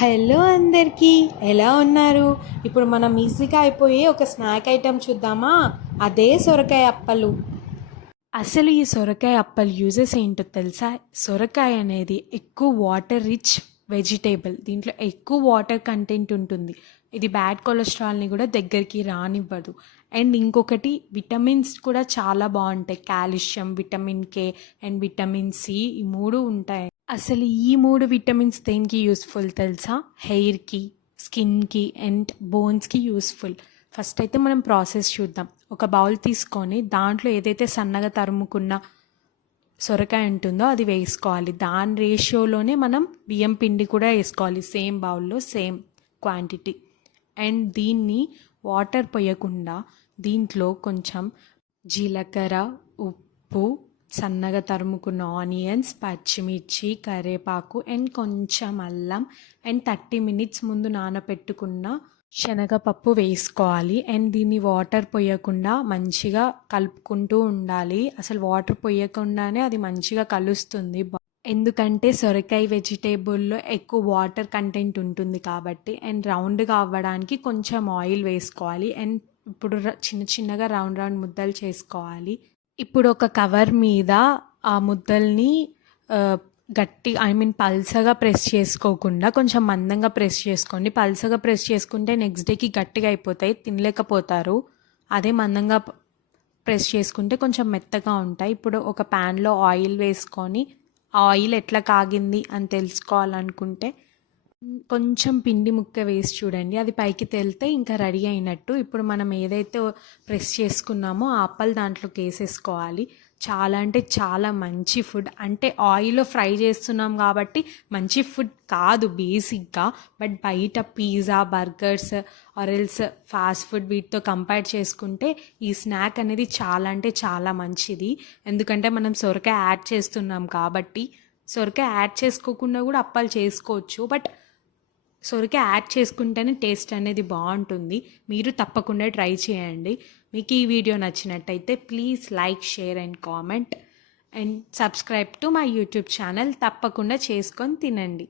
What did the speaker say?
Hello అందరికీ, ఎలా ఉన్నారు? ఇప్పుడు మనం ఈజీగా అయిపోయే ఒక స్నాక్ ఐటెం చూద్దామా? అదే సొరకాయ అప్పలు. అసలు ఈ సొరకాయ అప్పలు యూజెస్ ఏంటో తెలుసా? సొరకాయ అనేది ఎక్కువ వాటర్ రిచ్ వెజిటేబుల్. దీంట్లో ఎక్కువ వాటర్ కంటెంట్ ఉంటుంది. ఇది బ్యాడ్ కొలెస్ట్రాల్ని కూడా దగ్గరికి రానివ్వదు. అండ్ ఇంకొకటి విటమిన్స్ కూడా చాలా బాగుంటాయి. Calcium, vitamin K and vitamin C, ఈ మూడు ఉంటాయి. అసలు ఈ మూడు విటమిన్స్ దేనికి యూస్ఫుల్ తెలుసా? హెయిర్కి, స్కిన్కి అండ్ బోన్స్కి యూస్ఫుల్. ఫస్ట్ అయితే మనం ప్రాసెస్ చూద్దాం. ఒక బౌల్ తీసుకొని దాంట్లో ఏదైతే సన్నగా తరుముకున్న సొరకాయ ఉంటుందో అది వేసుకోవాలి. దాని రేషియోలోనే మనం బియ్యం పిండి కూడా వేసుకోవాలి. సేమ్ బౌల్లో సేమ్ క్వాంటిటీ. అండ్ దీన్ని వాటర్ పోయకుండా దీంట్లో కొంచెం జీలకర్ర, ఉప్పు, సన్నగా తరుముకున్న ఆనియన్స్, పచ్చిమిర్చి, కరివేపాకు అండ్ కొంచెం అల్లం అండ్ 30 మినిట్స్ ముందు నానబెట్టుకున్న శనగపప్పు వేసుకోవాలి. అండ్ దీన్ని వాటర్ పోయకుండా మంచిగా కలుపుకుంటూ ఉండాలి. అసలు వాటర్ పోయకుండానే అది మంచిగా కలుస్తుంది. ఎందుకంటే సొరకాయ వెజిటేబుల్లో ఎక్కువ వాటర్ కంటెంట్ ఉంటుంది కాబట్టి. అండ్ రౌండ్గా అవ్వడానికి కొంచెం ఆయిల్ వేసుకోవాలి. అండ్ ఇప్పుడు చిన్న చిన్నగా రౌండ్ రౌండ్ ముద్దలు చేసుకోవాలి. ఇప్పుడు ఒక కవర్ మీద ఆ ముద్దల్ని పల్సగా ప్రెస్ చేసుకోకుండా కొంచెం మందంగా ప్రెస్ చేసుకోండి. పల్సగా ప్రెస్ చేసుకుంటే నెక్స్ట్ డేకి గట్టిగా అయిపోతాయి, తినలేకపోతారు. అదే మందంగా ప్రెస్ చేసుకుంటే కొంచెం మెత్తగా ఉంటాయి. ఇప్పుడు ఒక ప్యాన్లో ఆయిల్ వేసుకొని ఆ ఆయిల్ ఎట్లా కాగింది అని తెలుసుకోవాలనుకుంటే కొంచెం పిండి ముక్క వేసి చూడండి. అది పైకి తేలితే ఇంకా రెడీ అయినట్టు. ఇప్పుడు మనం ఏదైతే ప్రెస్ చేసుకున్నామో ఆ అప్పలు దాంట్లోకి వేసేసుకోవాలి. చాలా అంటే చాలా మంచి ఫుడ్. అంటే ఆయిల్లో ఫ్రై చేస్తున్నాం కాబట్టి మంచి ఫుడ్ కాదు బేసిక్గా. బట్ బయట pizza, burgers or else fast food వీటితో కంపేర్ చేసుకుంటే ఈ స్నాక్ అనేది చాలా అంటే చాలా మంచిది. ఎందుకంటే మనం సొరకాయ యాడ్ చేస్తున్నాం కాబట్టి. సొరకాయ యాడ్ చేసుకోకుండా కూడా అప్పాలు చేసుకోవచ్చు. బట్ సొరకాయ యాడ్ చేసుకుంటేనే టేస్ట్ అనేది బాగుంటుంది. మీరు తప్పకుండా ట్రై చేయండి. మీకు ఈ వీడియో నచ్చినట్టయితే please like, share and comment and subscribe to my YouTube channel. తప్పకుండా చేసుకొని తినండి.